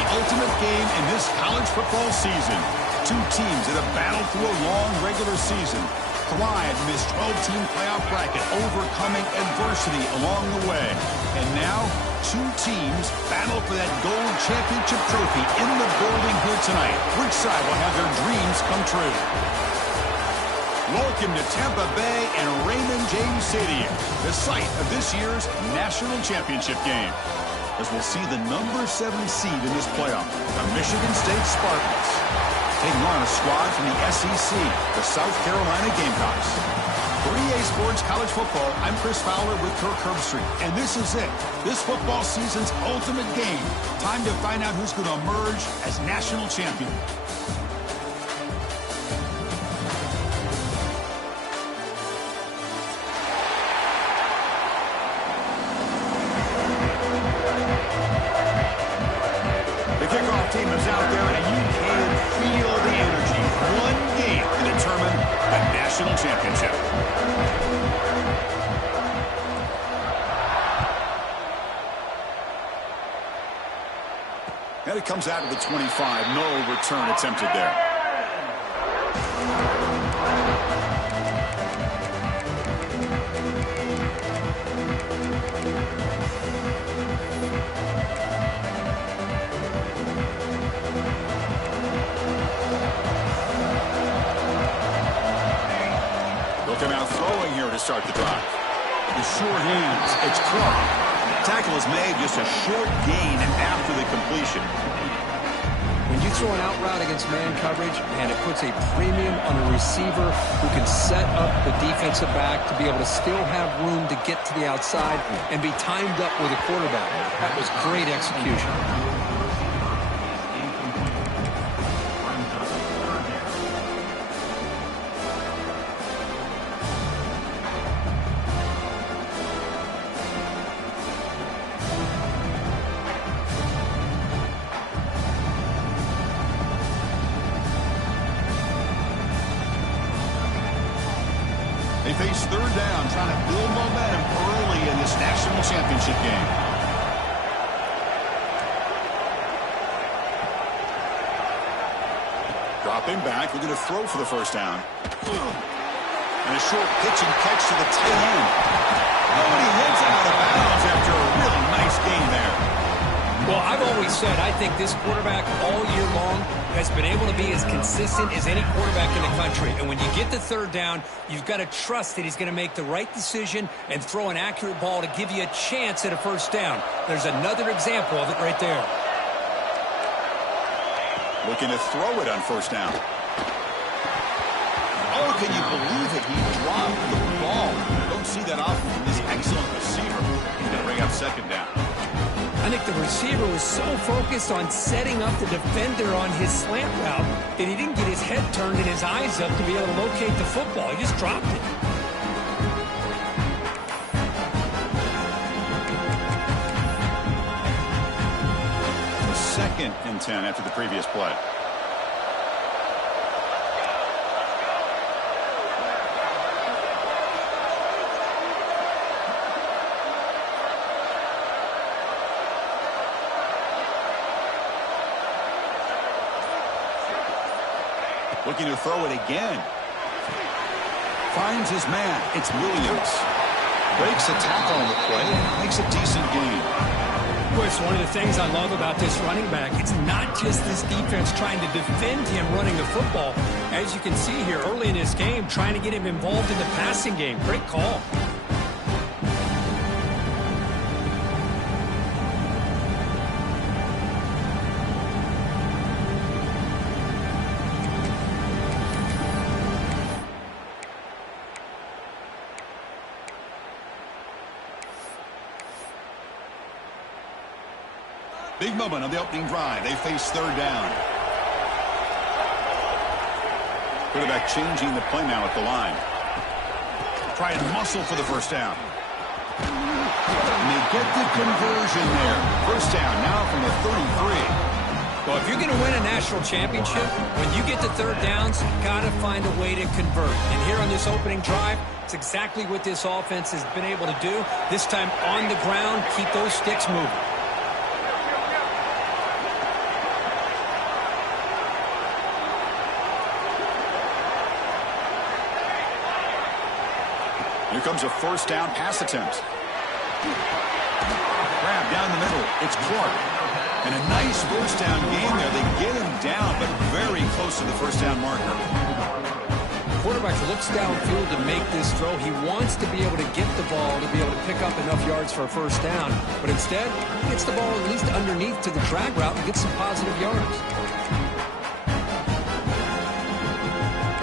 The ultimate game in this college football season. Two teams that have battled through a long regular season, thrived in this 12-team playoff bracket, overcoming adversity along the way. And now, two teams battle for that gold championship trophy in the building here tonight. Which side will have their dreams come true? Welcome to Tampa Bay and Raymond James Stadium, the site of this year's national championship game. As we'll see the number 7 seed in this playoff, the Michigan State Spartans, taking on a squad from the SEC, the South Carolina Gamecocks. For EA Sports College Football, I'm Chris Fowler with Kirk Herbstreit, and this is it. This football season's ultimate game. Time to find out who's going to emerge as national champion. Team is out there, and you can feel the energy. One game to determine the national championship. And it comes out of the 25. No return attempted there. Looking out throwing here to start the drive. The short hands. It's Chum. Tackle is made, just a short gain after the completion. When you throw an out route against man coverage, and it puts a premium on a receiver who can set up the defensive back to be able to still have room to get to the outside and be timed up with a quarterback. That was great execution. They face third down, trying to build momentum early in this national championship game. Dropping back, looking to throw for the first down. And a short pitch and catch to the tight end. Oh, and he heads out of bounds after a really nice gain there. Well, I've always said I think this quarterback all year long has been able to be as consistent as any quarterback in the country. And when you get the third down, you've got to trust that he's going to make the right decision and throw an accurate ball to give you a chance at a first down. There's another example of it right there. Looking to throw it on first down. Oh, can you believe it? He dropped the ball. Don't see that often from this excellent receiver. He's going to bring up second down. I think the receiver was so focused on setting up the defender on his slant route that he didn't get his head turned and his eyes up to be able to locate the football. He just dropped it. Second and 10 after the previous play. Looking to throw it again. Finds his man. It's Williams. Breaks a tackle on the play and makes a decent gain. Of course, one of the things I love about this running back, it's not just this defense trying to defend him running the football. As you can see here early in this game, trying to get him involved in the passing game. Great call. Big moment on the opening drive. They face third down. Quarterback changing the play now at the line. Try and muscle for the first down. And they get the conversion there. First down now from the 33. Well, if you're going to win a national championship, when you get to third downs, you've got to find a way to convert. And here on this opening drive, it's exactly what this offense has been able to do. This time on the ground, keep those sticks moving. Here comes a first down pass attempt. Grab down the middle. It's Clark. And a nice first down game there. They get him down, but very close to the first down marker. Quarterback looks downfield to make this throw. He wants to be able to get the ball to be able to pick up enough yards for a first down. But instead, he gets the ball at least underneath to the drag route and gets some positive yards.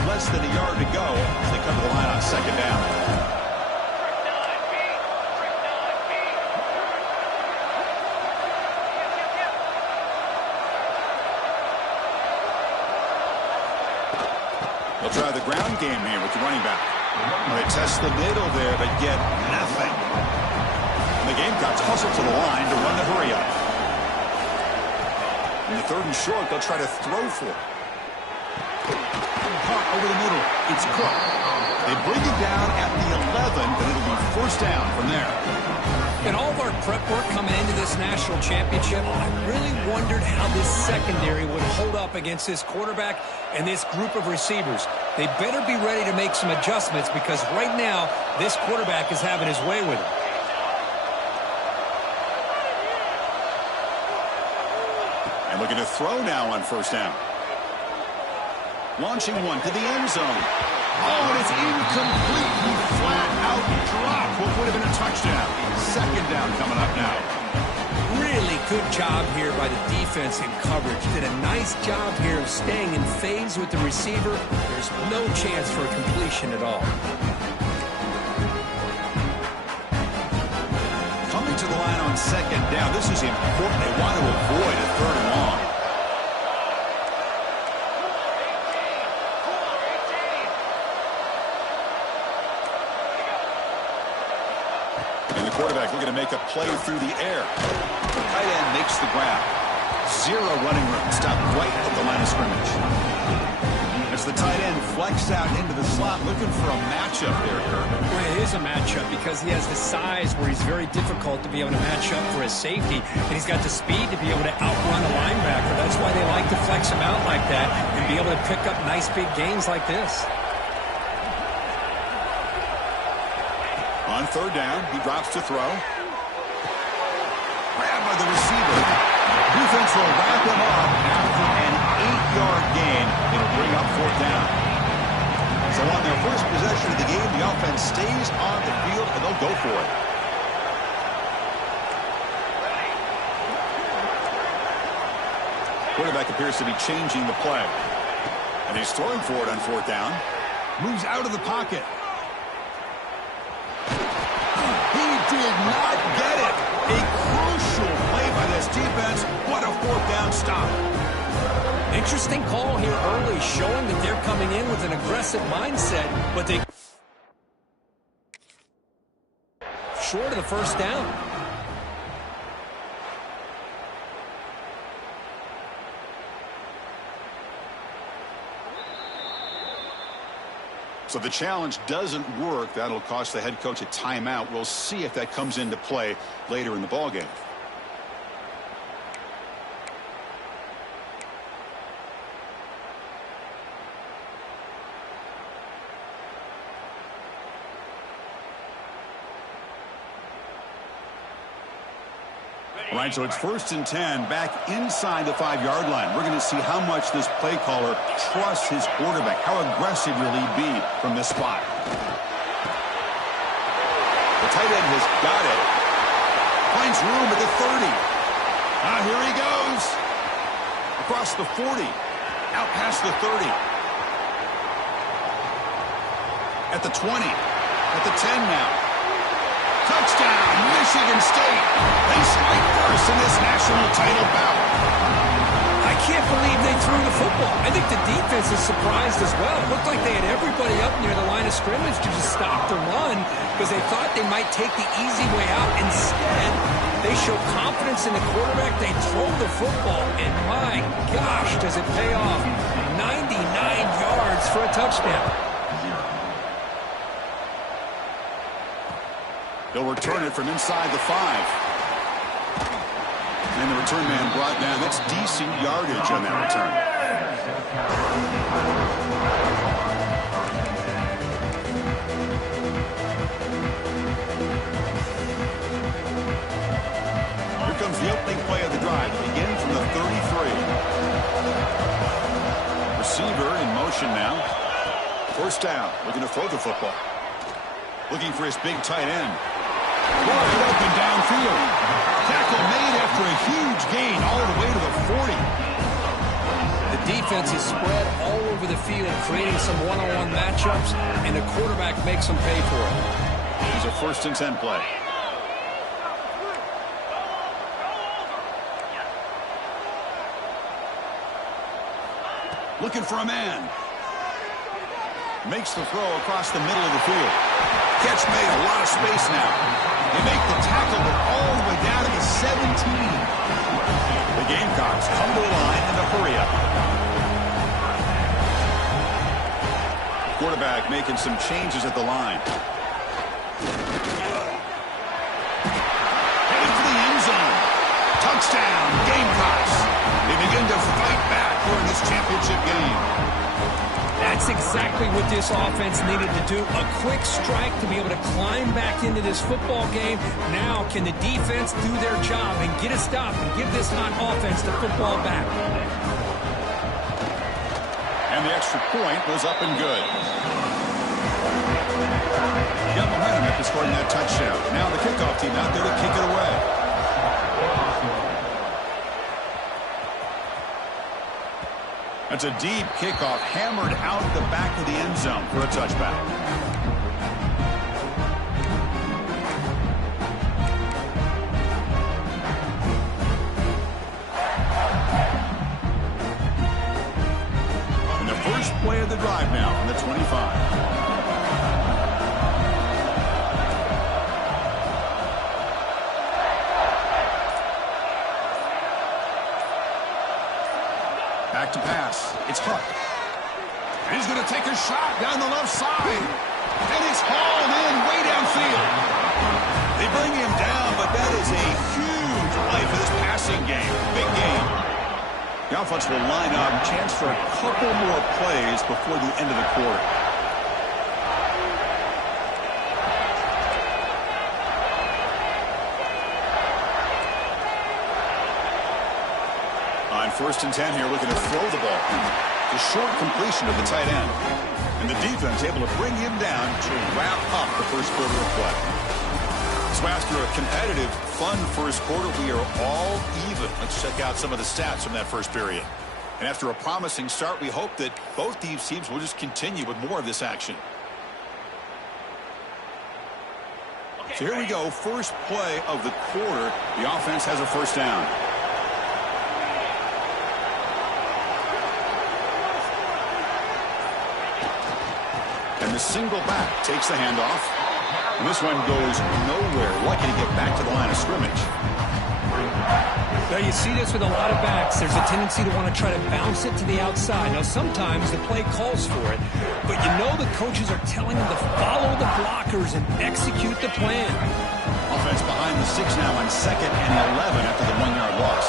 Less than a yard to go as they come to the line on second down. They'll try the ground game here with the running back. They test the middle there, but get nothing. And the Gamecocks hustle to the line to run the hurry up. In the third and short, they'll try to throw for it. Caught over the middle. It's Cook. They bring it down at the 11, but it'll be first down from there. In all of our prep work coming into this national championship, I really wondered how this secondary would hold up against this quarterback and this group of receivers. They better be ready to make some adjustments because right now, this quarterback is having his way with him. And looking to throw now on first down. Launching one to the end zone. Oh, and it's incompletely flat out dropped. What would have been a touchdown? Second down coming up now. Really good job here by the defense in coverage. Did a nice job here of staying in phase with the receiver. There's no chance for a completion at all. Coming to the line on second down. This is important. They want to avoid a third and long. Quarterback looking to make a play through the air. The tight end makes the grab. Zero running room. Stopped right at the line of scrimmage. As the tight end flexed out into the slot, looking for a matchup there, Kirk. Well, it is a matchup because he has the size where he's very difficult to be able to match up for his safety, and he's got the speed to be able to outrun a linebacker. That's why they like to flex him out like that and be able to pick up nice big gains like this. On third down, he drops to throw. Grabbed by the receiver. Defense will wrap him up after an 8-yard gain. It'll bring up fourth down. So on their first possession of the game, the offense stays on the field, and they'll go for it. Quarterback appears to be changing the play. And he's throwing for it on fourth down. Moves out of the pocket. Did not get it. A crucial play by this defense. What a fourth down stop. Interesting call here early, showing that they're coming in with an aggressive mindset, but they short of the first down. So the challenge doesn't work. That'll cost the head coach a timeout. We'll see if that comes into play later in the ballgame. All right, so it's 1st and 10 back inside the 5-yard line. We're going to see how much this play caller trusts his quarterback. How aggressive will he be from this spot? The tight end has got it. Finds room at the 30. Here he goes. Across the 40. Out past the 30. At the 20. At the 10 now. Touchdown, Michigan State. They strike first in this national title bout. I can't believe they threw the football. I think the defense is surprised as well. It looked like they had everybody up near the line of scrimmage to just stop the run because they thought they might take the easy way out. Instead, they show confidence in the quarterback. They throw the football, and my gosh, does it pay off. 99 yards for a touchdown. They'll return it from inside the 5. And the return man brought down. That's decent yardage on that return. possession now. First down. Looking to throw the football. Looking for his big tight end. Wide open downfield. Tackle made after a huge gain all the way to the 40. The defense is spread all over the field, creating some one-on-one matchups, and the quarterback makes them pay for it. It's a 1st and 10 play. Looking for a man. Makes the throw across the middle of the field. Catch made, a lot of space now. They make the tackle, but all the way down to the 17. The Gamecocks come to the line in a hurry-up. Quarterback making some changes at the line. Headed for the end zone. Touchdown, Gamecocks. They begin to fight back during this championship game. That's exactly what this offense needed to do. A quick strike to be able to climb back into this football game. Now can the defense do their job and get a stop and give this hot offense the football back? And the extra point was up and good. Got momentum after scoring that touchdown. Now the kickoff team out there to kick it away. That's a deep kickoff, hammered out the back of the end zone for a touchback. And the first play of the drive now on the 25. Back to pass. It's Huck. He's going to take a shot down the left side. And it's hauled in way downfield. They bring him down, but that is a huge play for this passing game. Big game. The offense will line up. Chance for a couple more plays before the end of the quarter. On 1st and 10 here, looking to throw the ball. The short completion of the tight end. And the defense able to bring him down to wrap up the first quarter of play. So after a competitive, fun first quarter, we are all even. Let's check out some of the stats from that first period. And after a promising start, we hope that both these teams will just continue with more of this action. So here we go, first play of the quarter. The offense has a first down. And the single back takes the handoff. And this one goes nowhere. Lucky to get back to the line of scrimmage. Now you see this with a lot of backs. There's a tendency to want to try to bounce it to the outside. Now sometimes the play calls for it, but you know the coaches are telling them to follow the blockers and execute the plan. Offense behind the 6 now on 2nd and 11 after the 1-yard loss.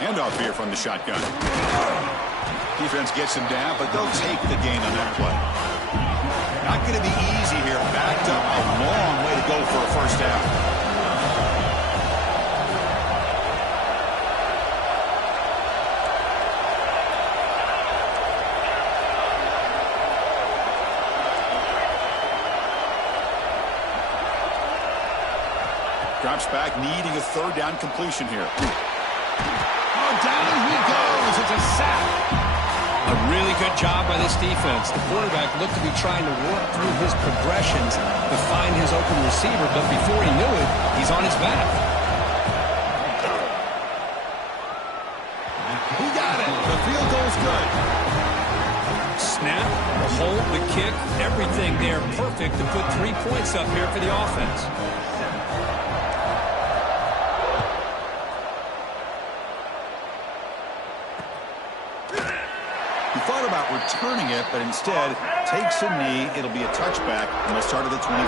Handoff here from the shotgun. Defense gets him down, but they'll take the gain on that play. Not going to be easy here. Backed up, a long way to go for a first down. Drops back, needing a 3rd down completion here. Oh, down he goes. It's a sack. A really good job by this defense. The quarterback looked to be trying to work through his progressions to find his open receiver, but before he knew it, he's on his back. He got it. The field goal's good. Snap, the hold, the kick, everything there perfect to put 3 points up here for the offense. Thought about returning it, but instead takes a knee. It'll be a touchback, and they'll start at the 25.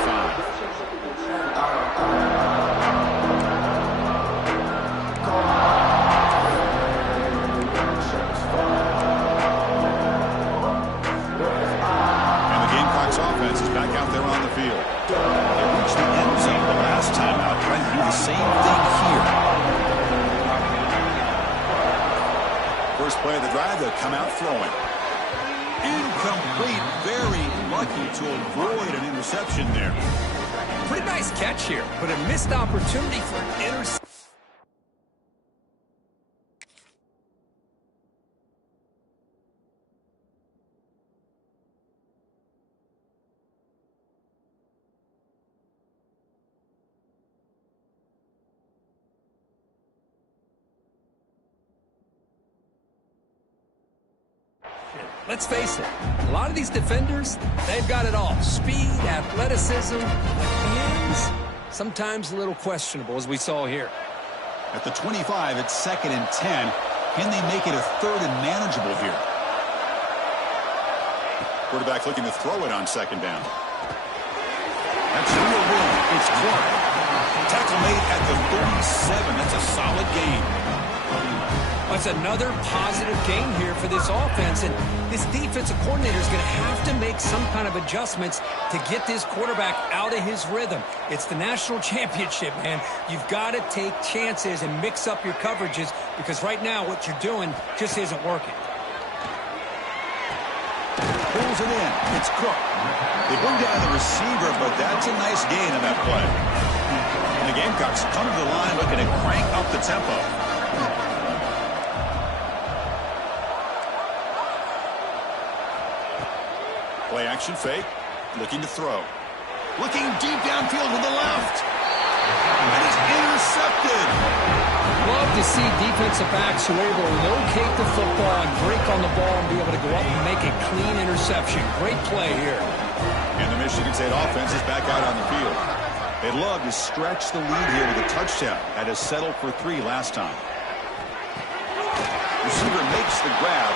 And the Gamecocks offense is back out there on the field. They reached the end zone the last time out, trying to do the same thing here. First play of the drive, they'll come out throwing. Incomplete. Very lucky to avoid an interception there. Pretty nice catch here, but a missed opportunity for an interception. Let's face it, a lot of these defenders, they've got it all. Speed, athleticism, hands, sometimes a little questionable, as we saw here. At the 25, it's 2nd and 10. Can they make it a 3rd and manageable here? Quarterback looking to throw it on 2nd down. That's real room. It's Clark. Tackle made at the 37. That's a solid gain. That's another positive gain here for this offense, and this defensive coordinator is going to have to make some kind of adjustments to get this quarterback out of his rhythm. It's the national championship, man. You've got to take chances and mix up your coverages, because right now what you're doing just isn't working. Pulls it in. It's Cook. They bring down the receiver, but that's a nice gain on that play. And the Gamecocks come to the line looking to crank up the tempo. Play action fake. Looking to throw. Looking deep downfield with the left. And it's intercepted. Love to see defensive backs who are able to locate the football and break on the ball and be able to go up and make a clean interception. Great play here. And the Michigan State offense is back out on the field. They'd love to stretch the lead here with a touchdown. Had to settle for 3 last time. Receiver makes the grab.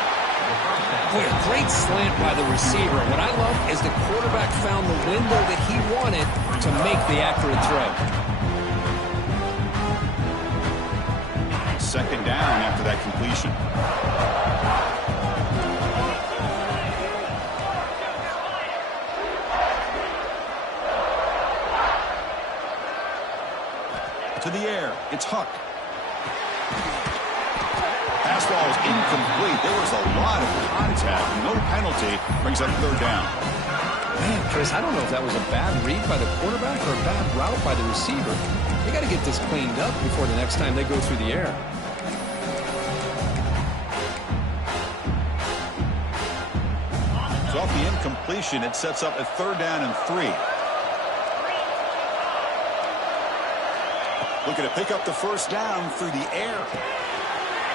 Boy, a great slant by the receiver. What I love is the quarterback found the window that he wanted to make the accurate throw. 2nd down after that completion. To the air. It's Huck. Pass ball is incomplete. There was a lot of contact. No penalty. Brings up 3rd down. Man, Chris, I don't know if that was a bad read by the quarterback or a bad route by the receiver. They got to get this cleaned up before the next time they go through the air. So off the incompletion, it sets up a 3rd down and 3. Looking to pick up the 1st down through the air.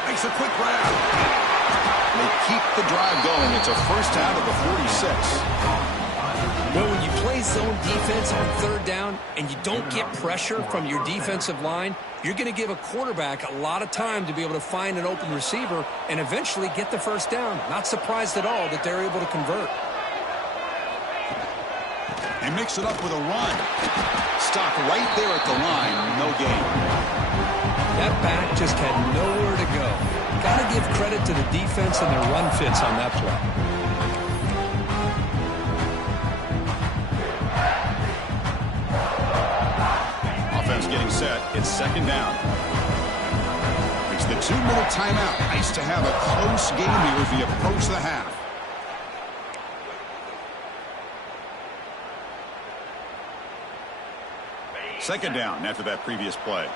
Makes a quick grab. They keep the drive going. It's a 1st down at the 46. Well, when you play zone defense on 3rd down and you don't get pressure from your defensive line, you're going to give a quarterback a lot of time to be able to find an open receiver and eventually get the 1st down. Not surprised at all that they're able to convert. They mix it up with a run. Stop right there at the line. No gain. That back just had nowhere to go. Got to give credit to the defense and their run fits on that play. Offense getting set. It's 2nd down. It's the 2-minute timeout. Nice to have a close game here as we approach the half. Second down after that previous play.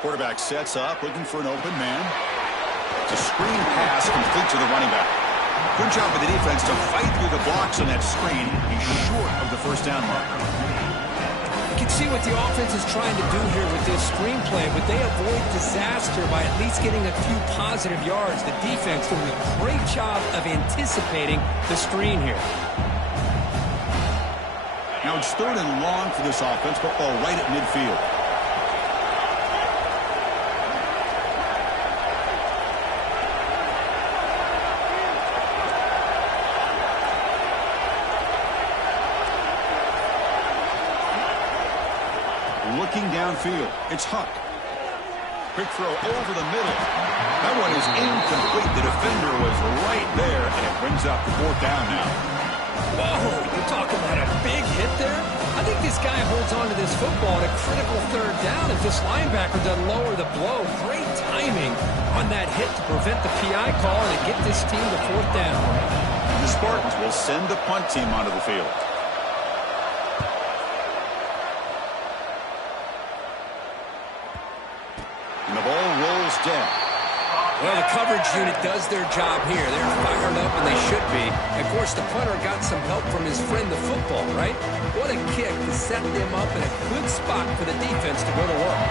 Quarterback sets up, looking for an open man. It's a screen pass complete to the running back. Good job by the defense to fight through the blocks on that screen. He's short of the 1st down mark. You can see what the offense is trying to do here with this screenplay, but they avoid disaster by at least getting a few positive yards. The defense doing a great job of anticipating the screen here. Now it's 3rd and long for this offense, football right at midfield. Looking downfield, it's Huck. Quick throw over the middle. That one is incomplete. The defender was right there, and it brings up the 4th down now. Whoa, you talk about a big hit there. I think this this guy holds on to this football at a critical third down if this linebacker doesn't lower the blow. Great timing on that hit to prevent the PI call and to get this team to fourth down. The Spartans will send the punt team onto the field. And the ball rolls down. Well, the coverage unit does their job here. They're fired up, and they should be. Of course, the punter got some help from his friend, the football, right? What a kick to set them up in a good spot for the defense to go to work.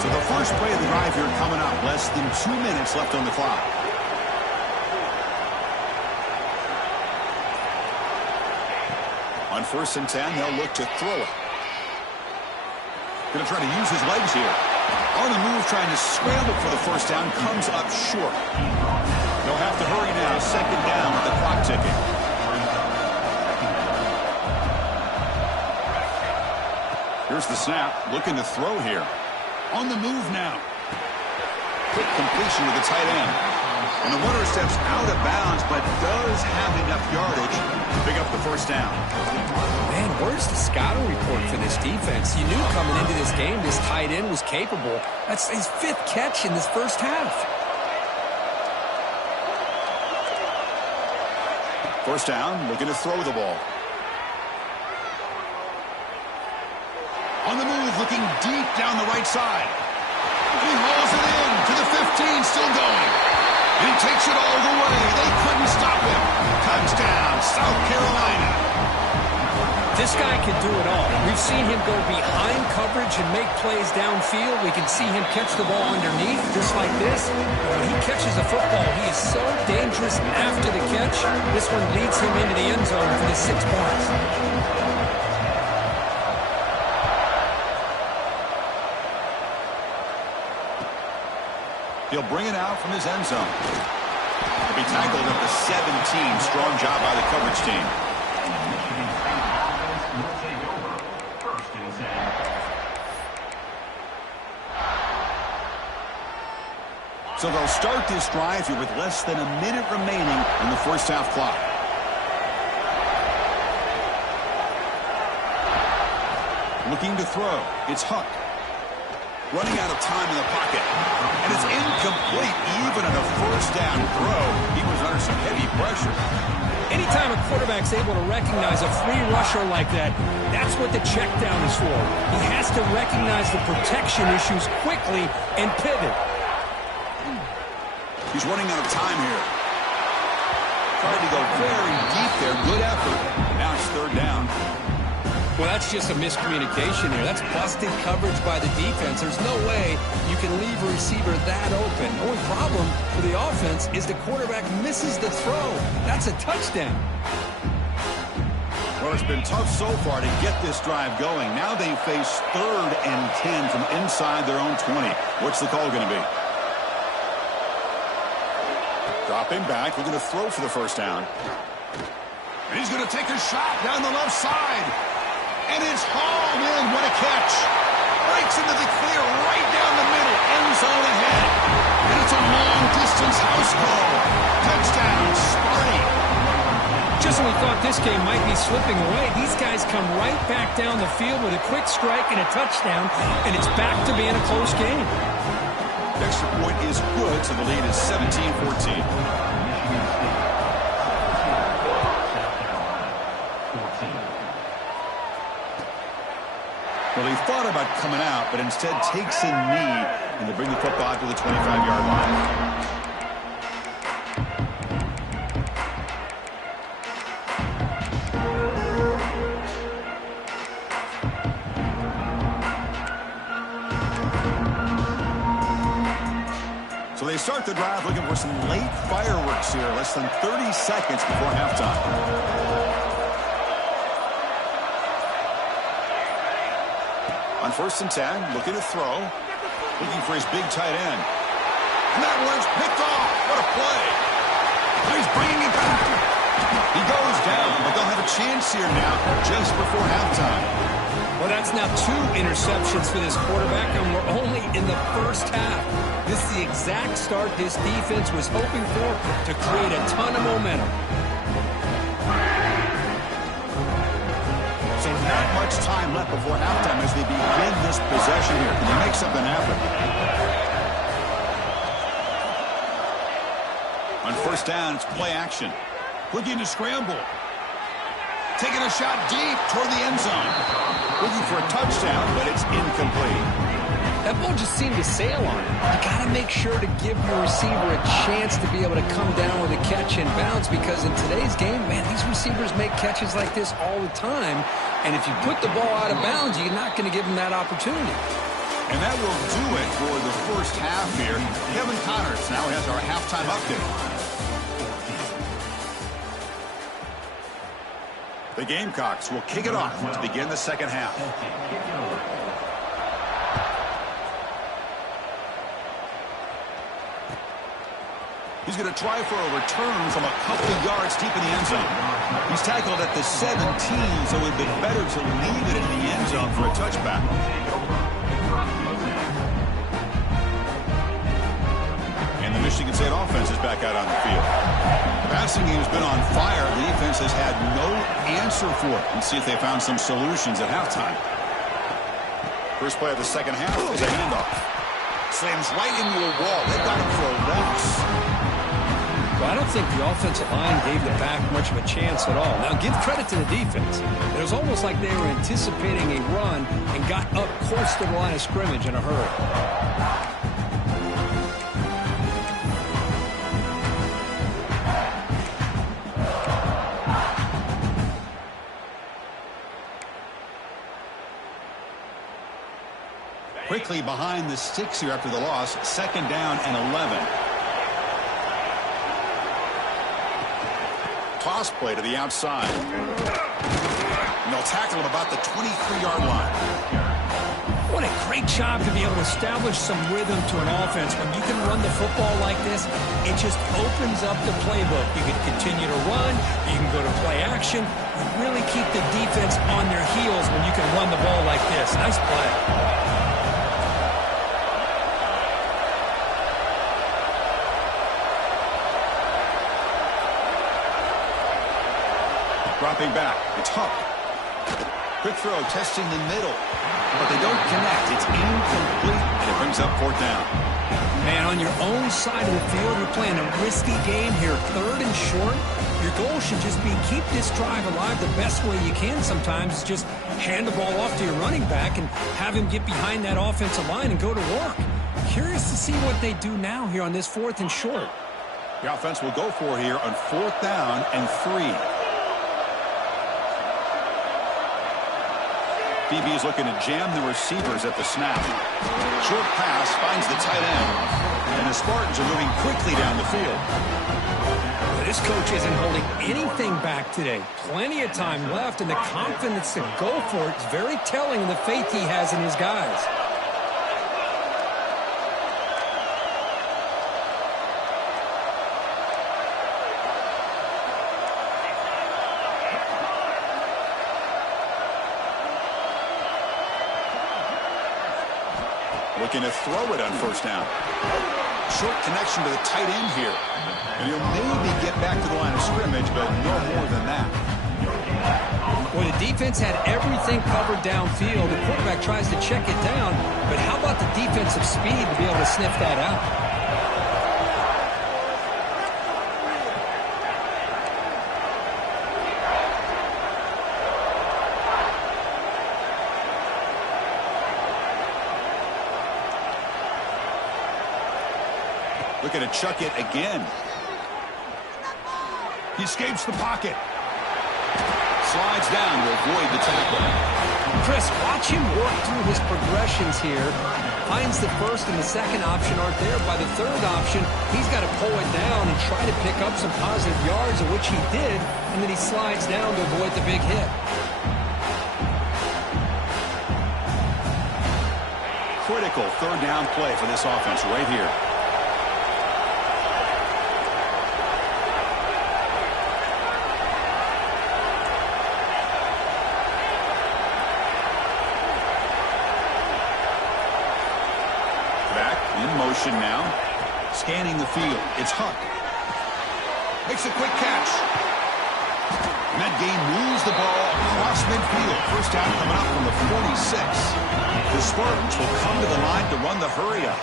So the first play of the drive here coming up. Less than 2 minutes left on the clock. On 1st and 10, they'll look to throw it. Going to try to use his legs here. On the move, trying to scramble for the first down, comes up short. They'll have to hurry now. 2nd down with the clock ticking. Here's the snap. Looking to throw here. On the move now. Quick completion to the tight end. And the runner steps out of bounds, but does have enough yardage to pick up the first down. Man, where's the scouting report for this defense? You knew coming into this game this tight end was capable. That's his 5th catch in this first half. First down, looking to throw the ball. On the move, looking deep down the right side. And he hauls it in to the 15, still going. And he takes it all the way. They couldn't stop him. Touchdown, South Carolina. This guy can do it all. We've seen him go behind coverage and make plays downfield. We can see him catch the ball underneath, just like this. When he catches the football, he is so dangerous after the catch. This one leads him into the end zone for the 6 points. He'll bring it out from his end zone. He'll be tackled at the 17. Strong job by the coverage team. So they'll start this drive here with less than a minute remaining in the first half clock. Looking to throw. It's Huck. Running out of time in the pocket. And it's incomplete even on a first down throw. He was under some heavy pressure. Anytime a quarterback's able to recognize a free rusher like that, that's what the check down is for. He has to recognize the protection issues quickly and pivot. He's running out of time here. Trying to go very deep there. Good effort. Now it's 3rd down. Well, that's just a miscommunication here. That's busted coverage by the defense. There's no way you can leave a receiver that open. The only problem for the offense is the quarterback misses the throw. That's a touchdown. Well, it's been tough so far to get this drive going. Now they face 3rd and 10 from inside their own 20. What's the call going to be? Dropping back. They're going to throw for the first down. And he's going to take a shot down the left side. And it's hauled in. What a catch. Breaks into the clear right down the middle. End zone ahead. And it's a long-distance house call. Touchdown, Sparty. Just when we thought this game might be slipping away, these guys come right back down the field with a quick strike and a touchdown, and it's back to being a close game. Extra point is good, so the lead is 17-14. Well, he thought about coming out, but instead takes a knee, and they bring the football to the 25-yard line. So they start the drive looking for some late fireworks here, less than 30 seconds before halftime. On 1st and 10, looking to throw. Looking for his big tight end. And that one's picked off. What a play. He's bringing it back. He goes down, but they'll have a chance here now just before halftime. Well, that's now 2 interceptions for this quarterback, and we're only in the first half. This is the exact start this defense was hoping for to create a ton of momentum. So now Not much time left before halftime as they begin this possession here. Can they make something happen? On first down, it's play action. Looking to scramble. Taking a shot deep toward the end zone. Looking for a touchdown, but it's incomplete. That ball just seemed to sail on it. You got to make sure to give your receiver a chance to be able to come down with a catch and bounce, because in today's game, man, these receivers make catches like this all the time. And if you put the ball out of bounds, you're not going to give them that opportunity. And that will do it for the first half here. Kevin Connors now has our halftime update. The Gamecocks will kick it off to begin the second half. He's going to try for a return from a couple of yards deep in the end zone. He's tackled at the 17, so it would be better to leave it in the end zone for a touchback. And the Michigan State offense is back out on the field. The passing game has been on fire. The defense has had no answer for it. Let's see if they found some solutions at halftime. First play of the second half is a handoff. Slams right into a wall. They got him for a loss. Well, I don't think the offensive line gave the back much of a chance at all. Now, give credit to the defense. It was almost like they were anticipating a run and got up close to the line of scrimmage in a hurry. Quickly behind the sticks here after the loss. Second down and 11. Toss play to the outside. And they'll tackle him about the 23-yard line. What a great job to be able to establish some rhythm to an offense. When you can run the football like this, it just opens up the playbook. You can continue to run. You can go to play action. You really keep the defense on their heels when you can run the ball like this. Nice play. Dropping back. It's Huck. Quick throw, testing the middle. But they don't connect. It's incomplete, and it brings up fourth down. Man, on your own side of the field, you're playing a risky game here. Third and short. Your goal should just be keep this drive alive the best way you can sometimes. Is just hand the ball off to your running back and have him get behind that offensive line and go to work. Curious to see what they do now here on this fourth and short. The offense will go for here on fourth down and 3. DB is looking to jam the receivers at the snap. Short pass finds the tight end. And the Spartans are moving quickly down the field. This coach isn't holding anything back today. Plenty of time left, and the confidence to go for it is very telling of the faith he has in his guys. Looking to throw it on first down. Short connection to the tight end here. And he'll maybe get back to the line of scrimmage, but no more than that. Well, the defense had everything covered downfield. The quarterback tries to check it down, but how about the defensive speed to be able to sniff that out? Looking to chuck it again. He escapes the pocket. Slides down to avoid the tackle. Chris, watch him work through his progressions here. Finds the first and the second option aren't there. By the third option, he's got to pull it down and try to pick up some positive yards, of which he did, and then he slides down to avoid the big hit. Critical third down play for this offense right here. Motion now. Scanning the field. It's Huck. Makes a quick catch. And that game moves the ball across midfield. First down coming up from the 46. The Spartans will come to the line to run the hurry up.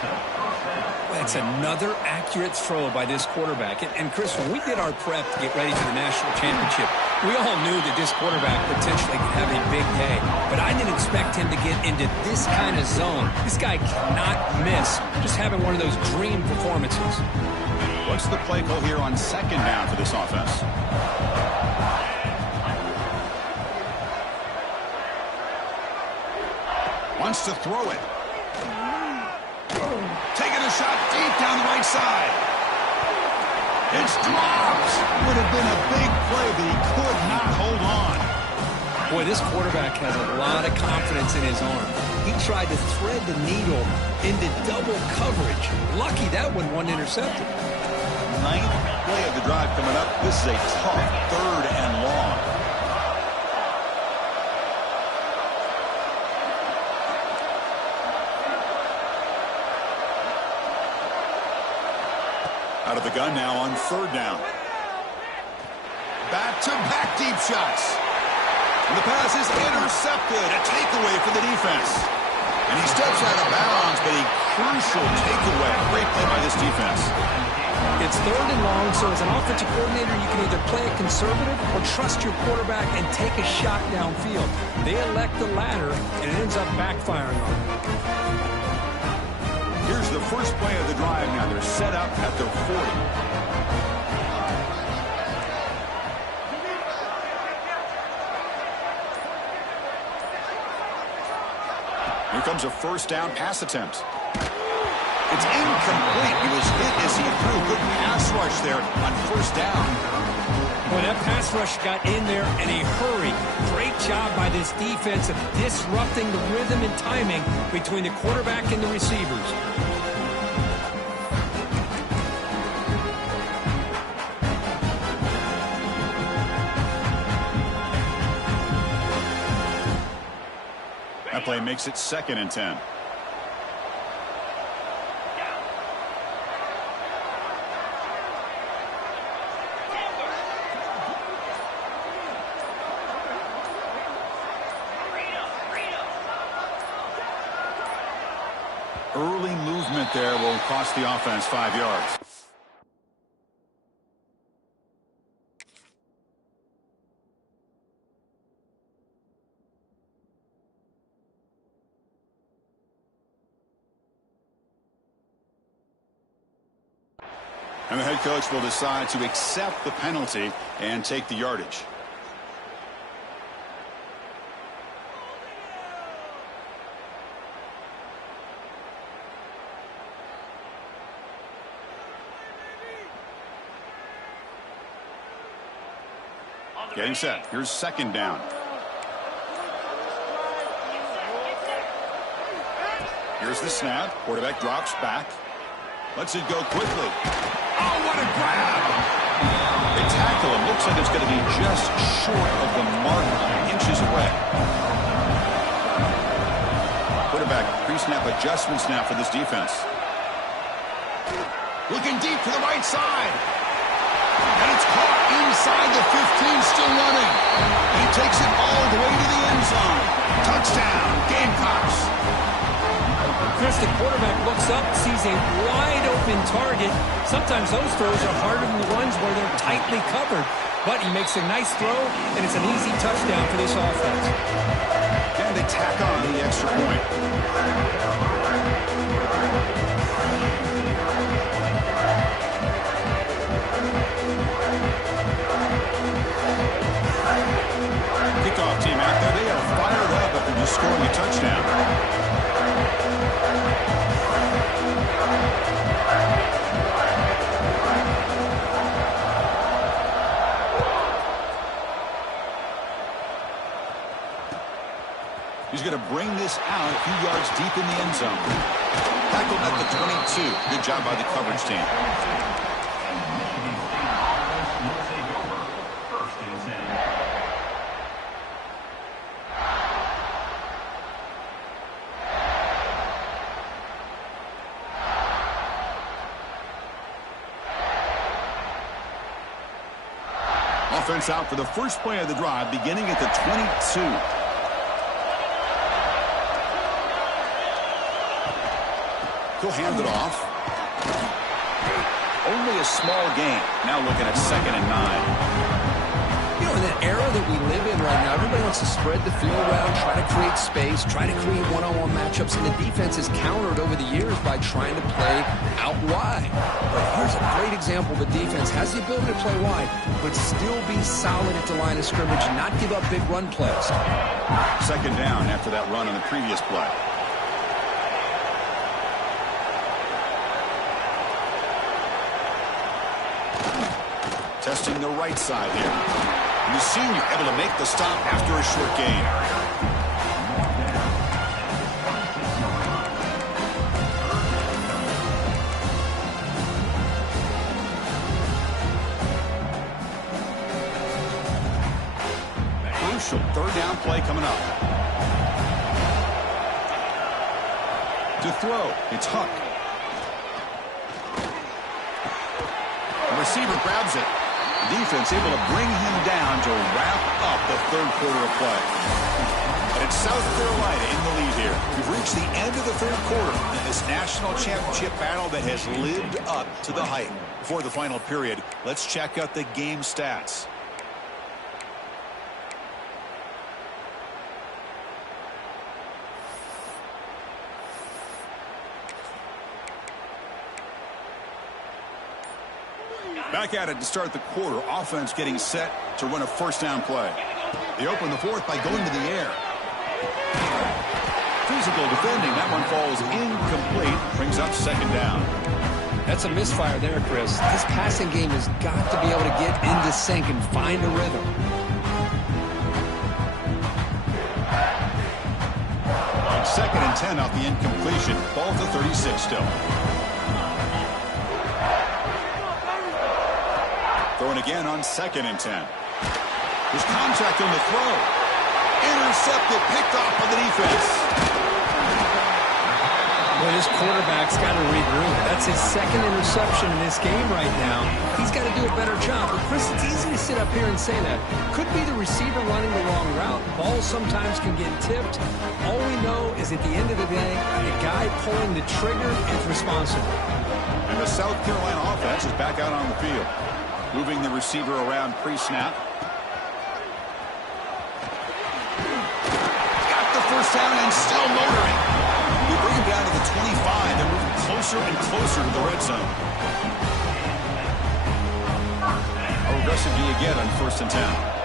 That's another accurate throw by this quarterback. And Chris, when we did our prep to get ready for the national championship, we all knew that this quarterback potentially could have a big day. But I didn't expect him to get into this kind of zone. This guy cannot miss just having one of those dream performances. What's the play call here on second down for this offense? Wants to throw it. Taking a shot deep down the right side. It's dropped. Would have been a big play, but he could not hold on. Boy, this quarterback has a lot of confidence in his arm. He tried to thread the needle into double coverage. Lucky that one wasn't intercepted. Ninth play of the drive coming up. This is a tough third and long. Out of the gun now on third down. Back-to-back deep shots. And the pass is intercepted. A takeaway for the defense. And he steps out of bounds, but a crucial takeaway. Great play by this defense. It's third and long, so as an offensive coordinator, you can either play it conservative or trust your quarterback and take a shot downfield. They elect the latter, and it ends up backfiring on them. Here's the first play of the drive now. They're set up at their 40. Here comes a first down pass attempt. It's incomplete. He was hit as he threw. Good pass rush there on first down. Well, that pass rush got in there in a hurry. Great job by this defense of disrupting the rhythm and timing between the quarterback and the receivers. That play makes it 2nd and 10. Early movement there will cost the offense 5 yards. And the head coach will decide to accept the penalty and take the yardage. Getting set. Here's second down. Here's the snap. Quarterback drops back. Lets it go quickly. Oh, what a grab! They tackle him. Looks like it's going to be just short of the mark, inches away. Quarterback pre-snap adjustment snap for this defense. Looking deep to the right side. And it's caught inside the 15, still running. He takes it all the way to the end zone. Touchdown, Gamecocks. Chris, the quarterback looks up, sees a wide-open target. Sometimes those throws are harder than the ones where they're tightly covered. But he makes a nice throw, and it's an easy touchdown for this offense. And they tack on the extra point. Kickoff team out there. They are fired up after just scoring a touchdown. He's going to bring this out a few yards deep in the end zone. Tackled at the 22. Good job by the coverage team. Offense out for the first play of the drive, beginning at the 22. He'll hand it off. Only a small gain. Now looking at 2nd and 9. You know, in the era that we live in right now, everybody wants to spread the field around, try to create space, try to create one-on-one matchups, and the defense is countered over the years by trying to play out wide. But here's a great example of a defense has the ability to play wide, but still be solid at the line of scrimmage and not give up big run plays. 2nd down after that run on the previous play. Testing the right side here. And the senior able to make the stop after a short gain. Crucial 3rd down play coming up. To throw, it's Huck. The receiver grabs it. Defense able to bring him down to wrap up the 3rd quarter of play. And it's South Carolina in the lead here. We've reached the end of the 3rd quarter in this national championship battle that has lived up to the hype. Before the final period, let's check out the game stats. Back at it to start the quarter. Offense getting set to run a 1st down play. They open the 4th by going to the air. Physical defending. That one falls incomplete. Brings up 2nd down. That's a misfire there, Chris. This passing game has got to be able to get into sync and find a rhythm. On 2nd and 10 off the incompletion. Ball to 36 still. Throwing again on 2nd and 10. There's contact on the throw. Intercepted, picked off by the defense. Well, this quarterback's got to read room. That's his 2nd interception in this game right now. He's got to do a better job. But, Chris, it's easy to sit up here and say that. Could be the receiver running the wrong route. Balls sometimes can get tipped. All we know is at the end of the day, the guy pulling the trigger is responsible. And the South Carolina offense is back out on the field. Moving the receiver around pre-snap. Got the 1st down and still motoring. We bring him down to the 25. They're moving closer and closer to the red zone. How aggressive do you get on 1st and 10?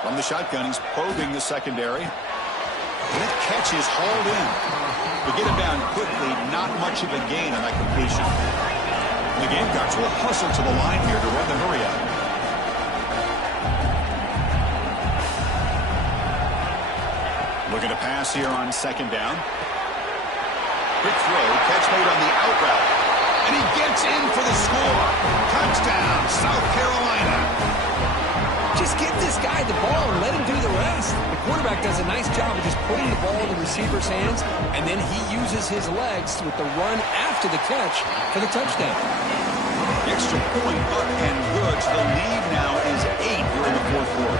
From the shotgun, he's probing the secondary. And that catch is hauled in. We get him down quickly, not much of a gain on that completion. And the Gamecocks will hustle to the line here to run the hurry up. Looking to pass here on 2nd down. Quick throw, catch made on the out route. And he gets in for the score. Touchdown, South Carolina. Just give this guy the ball and let him do the rest. The quarterback does a nice job of just putting the ball in the receiver's hands, and then he uses his legs with the run after the catch for the touchdown. The extra point up and good. So the lead now is 8 here in the 4th quarter.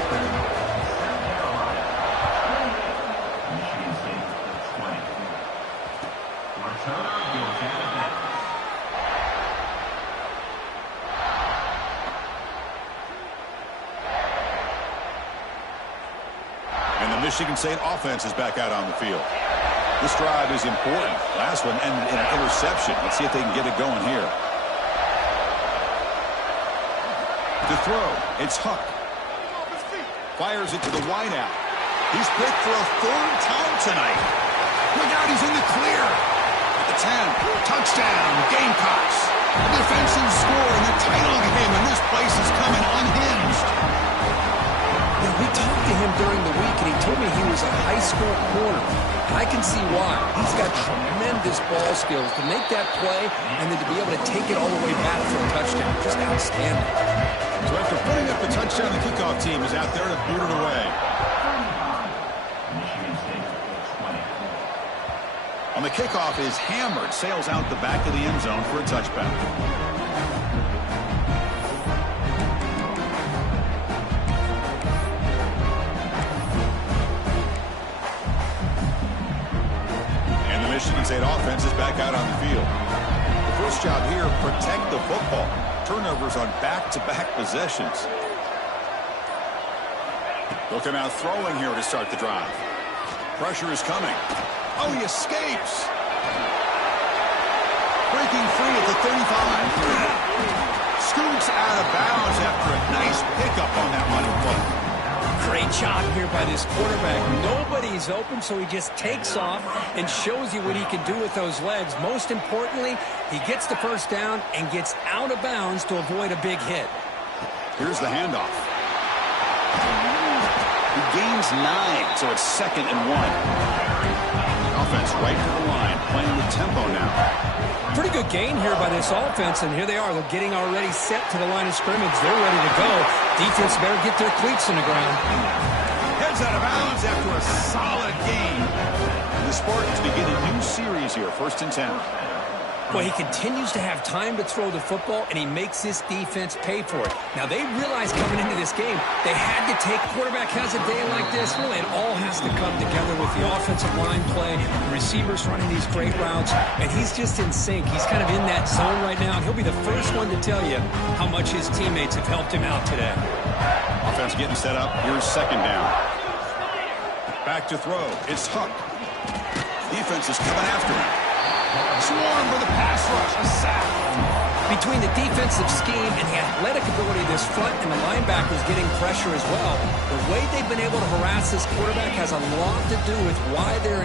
Michigan State offense is back out on the field. This drive is important. Last one ended in an interception. Let's see if they can get it going here. To throw, it's Huck. Fires it to the wideout. He's picked for a 3rd time tonight. Look out, he's in the clear. At the 10, touchdown, Gamecocks. A defensive score in the title game, and this place is coming unhinged. Now, we talked to him during the week, and he told me he was a high school corner. And I can see why. He's got tremendous ball skills to make that play and then to be able to take it all the way back for a touchdown. Just outstanding. So after putting up the touchdown, the kickoff team is out there to boot it away. On the kickoff is hammered, sails out the back of the end zone for a touchback. And the Michigan State offense is back out on the field. The first job here, protect the football. Turnovers on back-to-back possessions. Looking out throwing here to start the drive. Pressure is coming. Oh, he escapes. Breaking free at the 35. Scoots out of bounds after a nice pickup on that running play. Great job here by this quarterback. Nobody's open, so he just takes off and shows you what he can do with those legs. Most importantly, he gets the first down and gets out of bounds to avoid a big hit. Here's the handoff. He gains 9, so it's 2nd and 1. Offense right to the line, playing with tempo now. Pretty good gain here by this offense, and here they are. They're getting already set to the line of scrimmage. They're ready to go. Defense better get their cleats in the ground. Heads out of bounds after a solid gain. The Spartans begin a new series here, 1st and 10. Well, he continues to have time to throw the football, and he makes this defense pay for it. Now, they realized coming into this game, they had to take quarterback has a day like this. Really, it all has to come together with the offensive line play, the receivers running these great routes, and he's just in sync. He's kind of in that zone right now, and he'll be the first one to tell you how much his teammates have helped him out today. Offense getting set up. Here's 2nd down. Back to throw. It's Huck. Defense is coming after him. Swarm for the pass rush. A sack. Between the defensive scheme and the athletic ability of this front and the linebackers getting pressure as well, the way they've been able to harass this quarterback has a lot to do with why they're